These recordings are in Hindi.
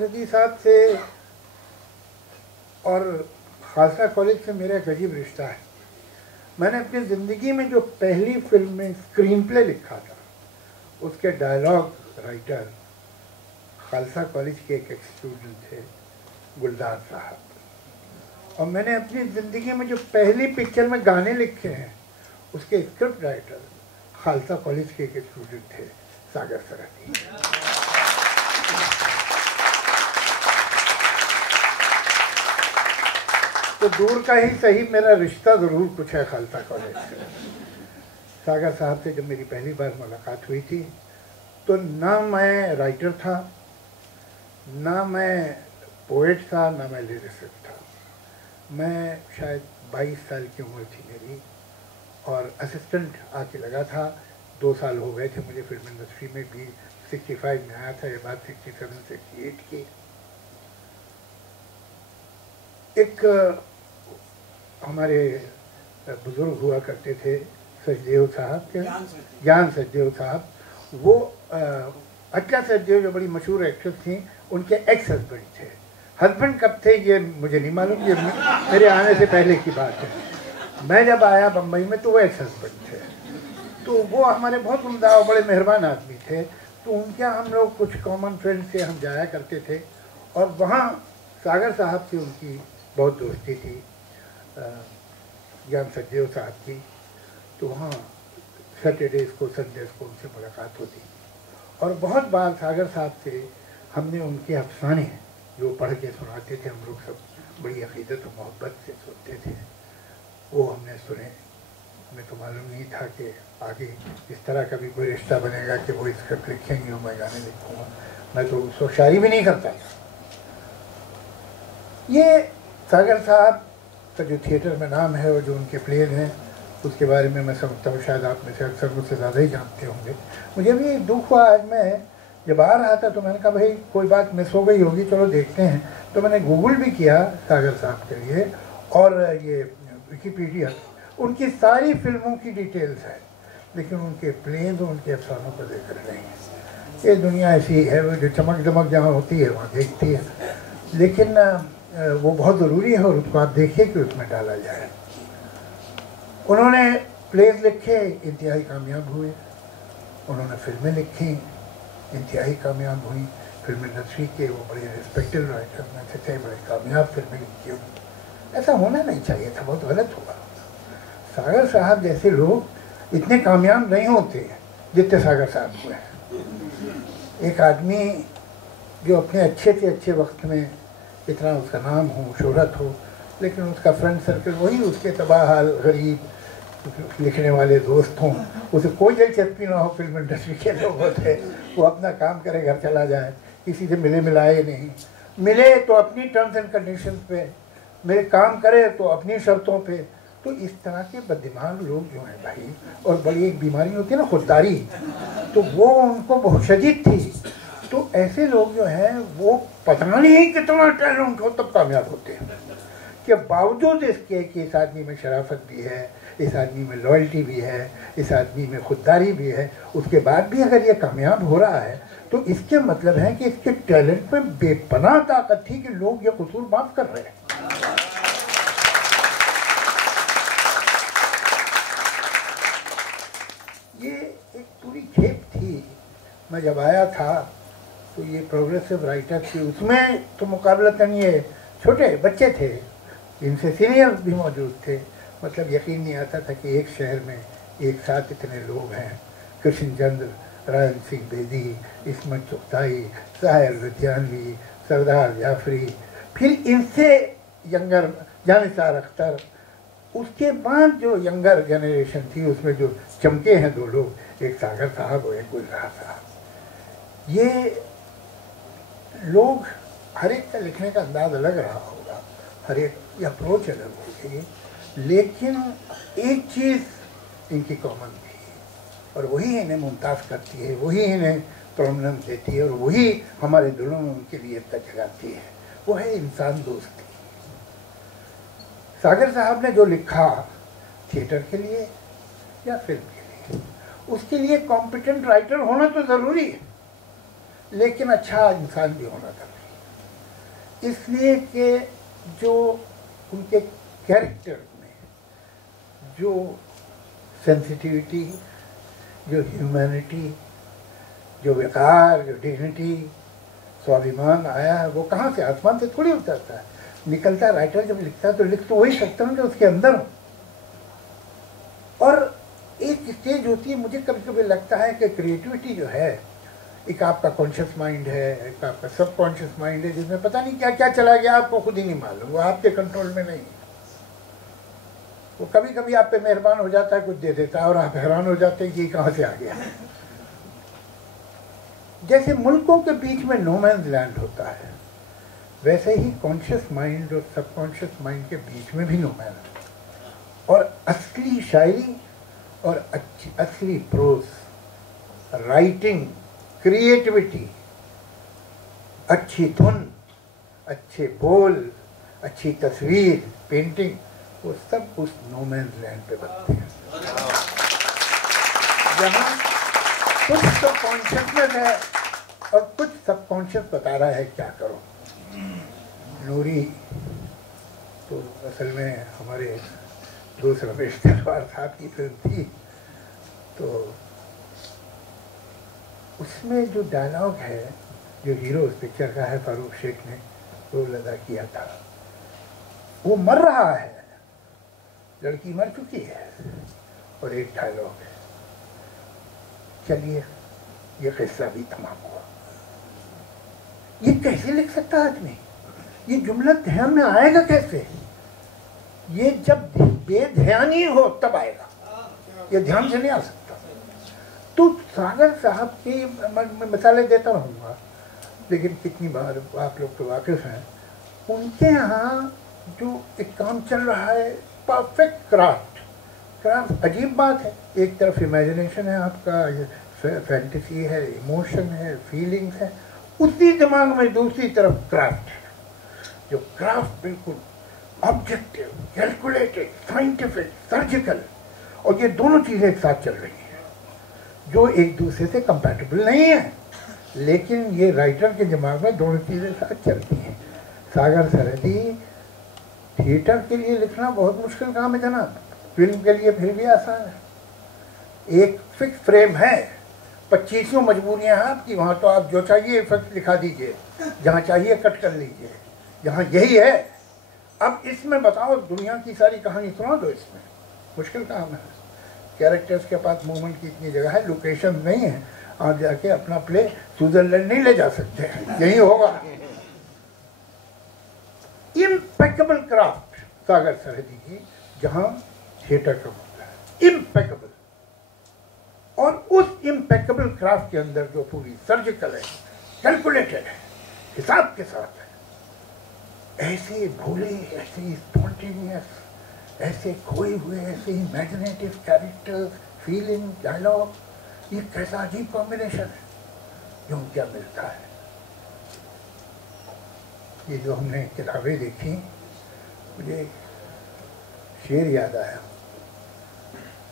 जी साहब से और खालसा कॉलेज से मेरा एक अजीब रिश्ता है। मैंने अपनी ज़िंदगी में जो पहली फिल्म में स्क्रीन प्ले लिखा था उसके डायलॉग राइटर खालसा कॉलेज के एक स्टूडेंट थे, गुलदार साहब। और मैंने अपनी ज़िंदगी में जो पहली पिक्चर में गाने लिखे हैं उसके स्क्रिप्ट राइटर खालसा कॉलेज के एक स्टूडेंट थे, सागर सरहदी। तो दूर का ही सही मेरा रिश्ता ज़रूर कुछ है खालसा कॉलेज से। सागर साहब से जब मेरी पहली बार मुलाकात हुई थी तो ना मैं राइटर था, ना मैं पोएट था, ना मैं लिरिसिस्ट था। मैं शायद 22 साल की उम्र थी मेरी और असिस्टेंट आके लगा था। 2 साल हो गए थे मुझे फिल्म इंडस्ट्री में भी। 65 में आया था, ये बात 67-68 की। एक हमारे बुज़ुर्ग हुआ करते थे सचदेव साहब के, ज्ञान सचदेव साहब। वो अटला सचदेव जो बड़ी मशहूर एक्ट्रेस थी, उनके एक्स हस्बैंड थे। हस्बैंड कब थे ये मुझे नहीं मालूम, ये मेरे आने से पहले की बात है। मैं जब आया बम्बई में तो वो एक्स हस्बैंड थे। तो वो हमारे बहुत उम्दा और बड़े मेहरबान आदमी थे। तो उनके यहाँ हम लोग कुछ कॉमन फ्रेंड से हम जाया करते थे और वहाँ सागर साहब से उनकी बहुत दोस्ती थी, ज्ञान सचदेव साहब की। तो वहाँ सैटरडेज को, संडेज को उनसे मुलाकात होती और बहुत बार सागर साहब से हमने उनके अफसाने जो पढ़ के सुनाते थे, हम लोग सब बड़ी अक़ीदत और मोहब्बत से सुनते थे, वो हमने सुने। हमें तो मालूम नहीं था कि आगे इस तरह का भी कोई रिश्ता बनेगा कि वो स्क्रिप्ट लिखेंगे और मैं गाने लिखूँगा। मैं तो उसको शायरी भी नहीं करता था। ये सागर साहब का जो थिएटर में नाम है और जो उनके प्लेज हैं उसके बारे में मैं समझता हूँ शायद आप में से अक्सर मुझसे ज़्यादा ही जानते होंगे। मुझे भी दुख हुआ, आज मैं जब आ रहा था तो मैंने कहा भाई कोई बात मिस हो गई होगी, चलो देखते हैं। तो मैंने गूगल भी किया सागर साहब के लिए और ये विकिपीडिया, उनकी सारी फिल्मों की डिटेल्स है, लेकिन उनके प्लेज और उनके अफसानों का जिक्र नहीं है। ये दुनिया ऐसी है, वो जो चमक दमक जहाँ होती है वहाँ देखती है, लेकिन वो बहुत ज़रूरी है और उसको आप देखिए कि उसमें डाला जाए। उन्होंने प्लेज लिखे, इंतहाई कामयाब हुए। उन्होंने फिल्में लिखी, इंतहाई कामयाब हुई। फिल्म इंडस्ट्री के वो बड़े रिस्पेक्टेड राइटर में से थे, बड़े कामयाब फिल्में लिखी उन्होंने। ऐसा होना नहीं चाहिए था, बहुत गलत हुआ। सागर साहब जैसे लोग इतने कामयाब नहीं होते जितने सागर साहब हुए। एक आदमी जो अपने अच्छे से अच्छे वक्त में इतना उसका नाम हो, शोहरत हो, लेकिन उसका फ्रेंड सर्कल वही उसके तबाह हाल, गरीब लिखने वाले दोस्त हों, उसे कोई दिलचस्पी ना हो फिल्म इंडस्ट्री के लोग होते। वो अपना काम करे, घर चला जाए, किसी से मिले मिलाए नहीं, मिले तो अपनी टर्म्स एंड कंडीशंस पे, मेरे काम करे तो अपनी शर्तों पे। तो इस तरह के बददिमाग लोग जो हैं भाई, और बड़ी एक बीमारी होती है ना खुददारी, तो वो उनको बहुत शदीद थी। तो ऐसे लोग जो हैं वो पता नहीं कितना टैलेंट हो तब कामयाब होते हैं, कि बावजूद इसके कि इस आदमी में शराफत भी है, इस आदमी में लॉयल्टी भी है, इस आदमी में खुददारी भी है, उसके बाद भी अगर ये कामयाब हो रहा है तो इसके मतलब है कि इसके टैलेंट में बेपनाह ताकत थी कि लोग ये कसूर माफ़ कर रहे हैं। ये एक पूरी खेप थी। मैं जब आया था तो ये प्रोग्रेसिव राइटर थी, उसमें तो मुकाबलतन ये छोटे बच्चे थे, इनसे सीनियर भी मौजूद थे। मतलब यकीन नहीं आता था कि एक शहर में एक साथ इतने लोग हैं। कृष्णचंद्र, रायन सिंह बेदी, इस्मत चुगताई, साहिर लुधियानवी, सरदार जाफरी, फिर इनसे यंगर जानिसार अख्तर। उसके बाद जो यंगर जनरेशन थी उसमें जो चमके हैं 2 लोग, एक सागर साहब और एक गुलजार साहब। ये लोग, हर एक का लिखने का अंदाज अलग रहा होगा, हर एक की अप्रोच अलग होगी, लेकिन एक चीज़ इनकी कॉमन थी और वही इन्हें मुमताज़ करती है, वही इन्हें प्रोमिनेंस देती है और वही हमारे दिलों में उनके लिए तक जगाती है, वो है इंसान दोस्ती। सागर साहब ने जो लिखा थिएटर के लिए या फिल्म के लिए, उसके लिए कॉम्पिटेंट राइटर होना तो ज़रूरी है, लेकिन अच्छा इंसान भी होना चाहिए। इसलिए कि जो उनके कैरेक्टर में जो सेंसिटिविटी, जो ह्यूमैनिटी, जो विकार, जो डिग्निटी, स्वाभिमान आया है, वो कहाँ से? आसमान से थोड़ी उतरता है। निकलता राइटर जब लिखता है तो लिख तो वही सकता हूँ जो उसके अंदर हो। और एक स्टेज होती है, मुझे कभी कभी लगता है कि क्रिएटिविटी जो है, एक आपका कॉन्शियस माइंड है, एक आपका सब कॉन्शियस माइंड है, जिसमें पता नहीं क्या क्या चला गया, आपको खुद ही नहीं मालूम, वो आपके कंट्रोल में नहीं है। वो कभी कभी आप पे मेहरबान हो जाता है, कुछ दे देता है और आप हैरान हो जाते हैं कि कहाँ से आ गया। जैसे मुल्कों के बीच में नो मैन्स लैंड होता है, वैसे ही कॉन्शियस माइंड और सबकॉन्शियस माइंड के बीच में भी नो मैन है। और असली शायरी और असली प्रोज, राइटिंग, क्रिएटिविटी, अच्छी धुन, अच्छे बोल, अच्छी तस्वीर, पेंटिंग, वो सब उस नो मैन्स लैंड पे बनते हैं, जहाँ कुछ तो कॉन्शियसनेस है और कुछ सबकॉन्शियस बता रहा है क्या करो। नूरी तो असल में हमारे दोस्त रमेश तलवार साहब की फिल्म थी, तो उसमें जो डायलॉग है, जो हीरो उस पिक्चर का है, फारूक शेख ने रोल अदा किया था, वो मर रहा है, लड़की मर चुकी है, और एक डायलॉग है, चलिए ये किस्सा भी तमाम हुआ। ये कैसे लिख सकता है आदमी? ये जुमला ध्यान में आएगा कैसे? ये जब बेध्यानी हो तब आएगा, ये ध्यान से नहीं आ सकता। तो सागर साहब की मैं मिसालें देता रहूँगा, लेकिन कितनी बार आप लोग तो वाकिफ़ हैं, उनके यहाँ जो एक काम चल रहा है, परफेक्ट क्राफ्ट अजीब बात है। एक तरफ इमेजिनेशन है आपका, फैंटेसी है, इमोशन है, फीलिंग्स है, उसी दिमाग में दूसरी तरफ क्राफ्ट है, जो क्राफ्ट बिल्कुल ऑब्जेक्टिव, कैलकुलेटेड, साइंटिफिक, सर्जिकल, और ये दोनों चीज़ें एक साथ चल रही हैं जो एक दूसरे से कंपैटिबल नहीं है, लेकिन ये राइटर के दिमाग में दोनों चीज़ें साथ चलती हैं। सागर सरहदी थिएटर के लिए लिखना बहुत मुश्किल काम है जनाब, फिल्म के लिए फिर भी आसान है। एक फिक्स फ्रेम है, 25 मजबूरियाँ हैं आपकी, वहाँ तो आप जो चाहिए इफेक्ट लिखा दीजिए, जहाँ चाहिए कट कर लीजिए, यहाँ यही है। अब इसमें बताओ, दुनिया की सारी कहानी सुना दो, इसमें मुश्किल काम है। कैरेक्टर्स के पास मूवमेंट की इतनी जगह है, लोकेशन नहीं है, आप जाके अपना प्ले स्विट्जरलैंड नहीं ले जा सकते, यही होगा। इम्पेकेबल क्राफ्ट सागर सरहदी की, जहाँ थिएटर का होता है, इम्पेकेबल। और उस इम्पेकेबल क्राफ्ट के अंदर जो पूरी सर्जिकल है, कैलकुलेटेड है, हिसाब के साथ है, ऐसे भोले, ऐसे स्पॉन्टेनियस, ऐसे खोए हुए, ऐसे इमेजिनेटिव कैरेक्टर्स, फीलिंग, डायलॉग, ये कैसा अजीब कॉम्बिनेशन है जो क्या मिलता है। ये जो हमने किताबें देखी, मुझे शेर याद आया,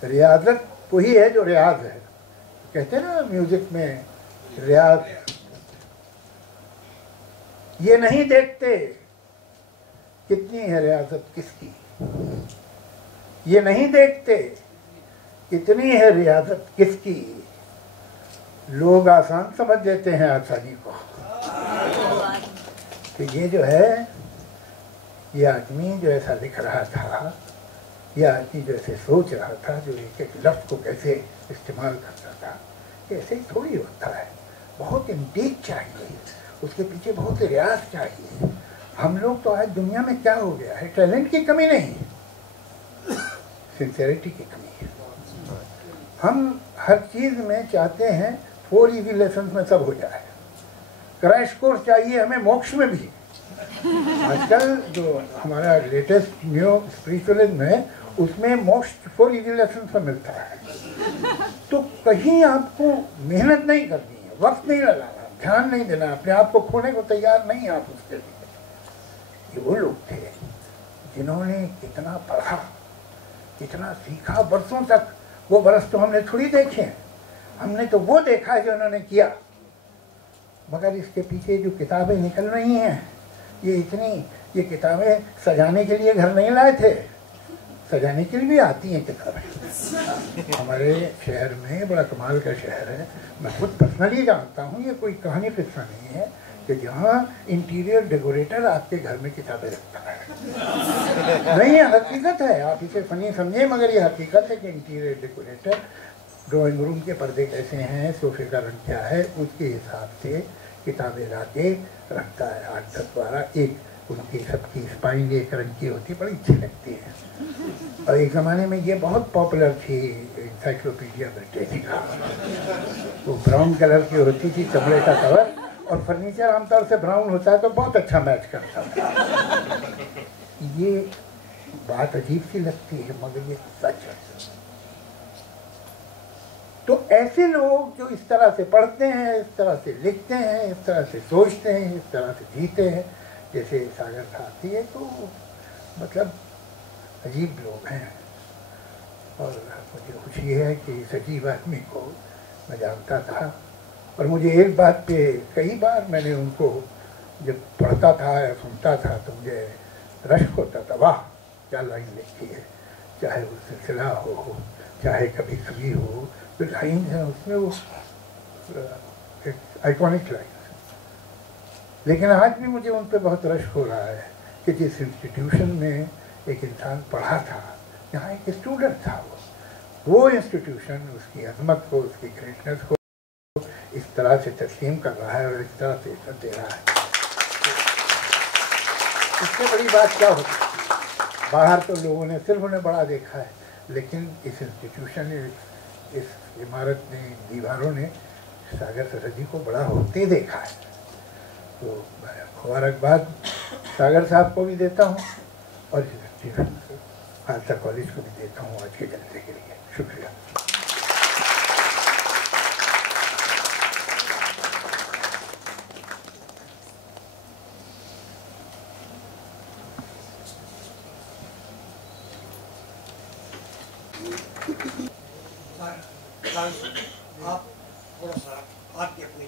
रियाजत वही है जो रियाज है, कहते हैं ना म्यूजिक में रियाज। ये नहीं देखते कितनी है रियाजत किसकी, ये नहीं देखते कितनी है रियाजत किसकी, लोग आसान समझ देते हैं आसानी को। तो ये जो है, ये आदमी जो ऐसा लिख रहा था, ये आदमी जो ऐसे सोच रहा था, जो एक एक लफ्ज़ को कैसे इस्तेमाल करता था, ऐसे ही थोड़ी होता है। बहुत इंटेक चाहिए, उसके पीछे बहुत रियाज चाहिए। हम लोग तो आज दुनिया में क्या हो गया है, टैलेंट की कमी नहीं, सिंसेरिटी की कमी है। हम हर चीज़ में चाहते हैं 4 इजी लेसन में सब हो जाए, क्रैश कोर्स चाहिए हमें मोक्ष में भी। आजकल जो हमारा लेटेस्ट न्यू स्पिरिचुअलिज्म है, उसमें मोक्ष 4 इजी लेसन में मिलता है। तो कहीं आपको मेहनत नहीं करनी है, वक्त नहीं लगाना, ध्यान नहीं देना, अपने आप को खोने को तैयार नहीं आप उसके लिए। ये वो लोग थे जिन्होंने कितना पढ़ा, कितना सीखा बरसों तक। वो बरस तो हमने थोड़ी देखे हैं, हमने तो वो देखा है जो उन्होंने किया। मगर इसके पीछे जो किताबें निकल रही हैं, ये किताबें सजाने के लिए घर नहीं लाए थे, सजाने के लिए भी आती हैं किताबें। हमारे शहर में बड़ा कमाल का शहर है, मैं खुद पर्सनली जानता हूँ, ये कोई कहानी किस्सा नहीं है, कि जहाँ इंटीरियर डेकोरेटर आपके घर में किताबें रखता है। नहीं, ये हकीकत है, आप इसे फनी समझे मगर ये हकीकत है कि इंटीरियर डेकोरेटर ड्राइंग रूम के पर्दे कैसे हैं, सोफे का रंग क्या है, उसके हिसाब से किताबें ला के रखता है। 8-10-12 एक उनकी सबकी स्पाइन एक रंग की होती, बड़ी अच्छी लगती है। और एक ज़माने में ये बहुत पॉपुलर थी इंसाइक्लोपीडिया ब्रिटानिका, वो ब्राउन कलर की होती थी, चमड़े का कवर, और फर्नीचर आमतौर से ब्राउन होता है तो बहुत अच्छा मैच करता था। ये बात अजीब सी लगती है मगर ये सच है। तो ऐसे लोग जो इस तरह से पढ़ते हैं, इस तरह से लिखते हैं, इस तरह से सोचते हैं, इस तरह से जीते हैं, जैसे सागर साथी है, तो मतलब अजीब लोग हैं। और मुझे खुशी है कि इस अजीब आदमी को मैं जानता था, और मुझे एक बात पे कई बार मैंने उनको जब पढ़ता था या सुनता था तो मुझे रश्क होता था, वाह क्या लाइन लिखी है, चाहे वो सिलसिला हो, चाहे कभी कभी हो, तो लाइन है उसमें वो आइकॉनिक लाइन। लेकिन आज भी मुझे उन पर बहुत रश्क हो रहा है कि जिस इंस्टीट्यूशन में एक इंसान पढ़ा था, यहाँ एक स्टूडेंट था, वो इंस्टीट्यूशन उसकी अजमत को, उसकी ग्रेटनेस को इस तरह से तस्लीम कर रहा है और इस तरह से इज्जत दे रहा है। इससे बड़ी बात क्या होती है? बाहर तो लोगों ने सिर्फ उन्हें बड़ा देखा है, लेकिन इस इंस्टीट्यूशन ने, इस इमारत ने, दीवारों ने सागर सरहदी को बड़ा होते देखा है। तो मुबारकबाद सागर साहब को भी देता हूँ और खालसा कॉलेज को भी देता हूँ आज के जलसे के लिए। शुक्रिया। आप थोड़ा सा आपकी अपनी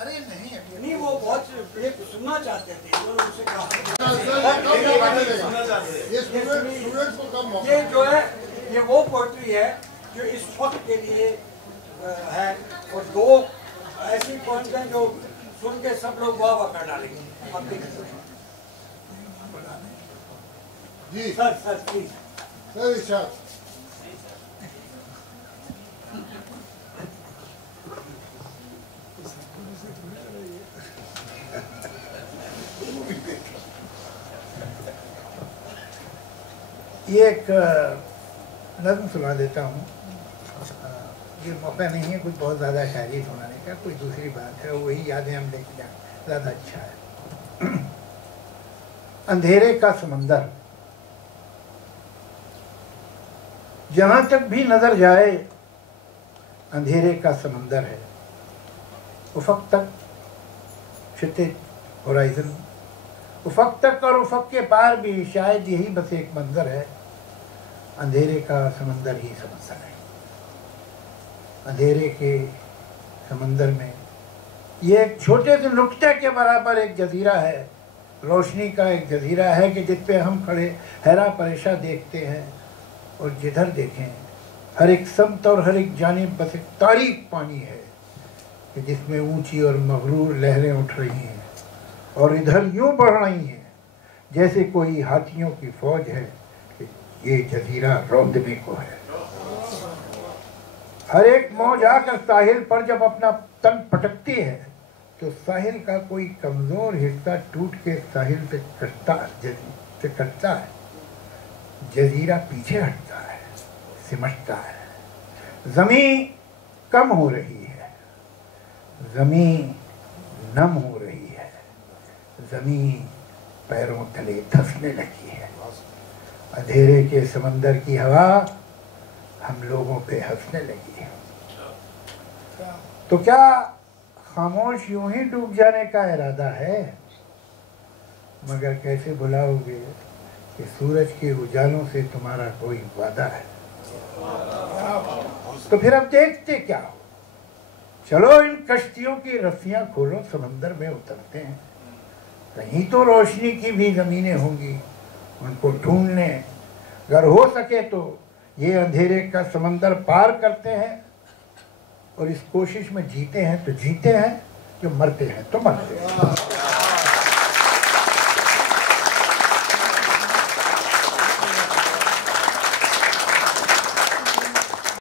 अरे नहीं नहीं, वो बहुत सुनना चाहते थे, उनसे कहा ये जो है ये वो पोइट्री है जो इस वक्त के लिए है, और दो ऐसी पॉइंट हैं जो सुन के सब लोग वाह वाह कर डालेंगे। आप जी सर प्लीज सर इरशाद। ये एक नज़्म सुना देता हूँ। ये मौका नहीं है कुछ बहुत ज़्यादा शायरी सुनाने का, कोई दूसरी बात है, वही यादें हम लेके जाए, ज़्यादा अच्छा है। अंधेरे का समंदर, जहाँ तक भी नज़र जाए अंधेरे का समंदर है, उफक तक क्षितिज होराइजन, उफक तक और उफक के पार भी शायद यही बस एक मंजर है। अंधेरे का समंदर ही समंदर है। अंधेरे के समंदर में ये एक छोटे से नुक्ते के बराबर एक जजीरा है, रोशनी का एक जजीरा है कि जिस पे हम खड़े हैरा परेशान देखते हैं, और जिधर देखें हर एक समत और हर एक जानिब बस एक तारीक पानी है कि जिसमें ऊंची और मगरूर लहरें उठ रही हैं और इधर यूं बढ़ रही हैं जैसे कोई हाथियों की फौज है कि ये जजीरा रौंदने को है। हर एक मौज आकर साहिल पर जब अपना तन पटकती है तो साहिल का कोई कमजोर हिस्सा टूट के साहिल से कटता है, जजीरा पीछे हटता है, सिमटता है। ज़मीं कम हो रही है, ज़मीं नम हो रही है, ज़मीं पैरों तले धंसने लगी है। अंधेरे के समंदर की हवा हम लोगों पे हंसने लगी है। तो क्या खामोश यूं ही डूब जाने का इरादा है? मगर कैसे भुलाओगे कि सूरज के उजालों से तुम्हारा कोई वादा है। तो फिर अब देखते क्या हो? चलो इन कश्तियों की रस्सियां खोलो, समंदर में उतरते हैं। कहीं तो रोशनी की भी ज़मीनें होंगी, उनको ढूंढ लें। अगर हो सके तो ये अंधेरे का समंदर पार करते हैं और इस कोशिश में जीते हैं तो जीते हैं, जो मरते हैं तो मरते हैं।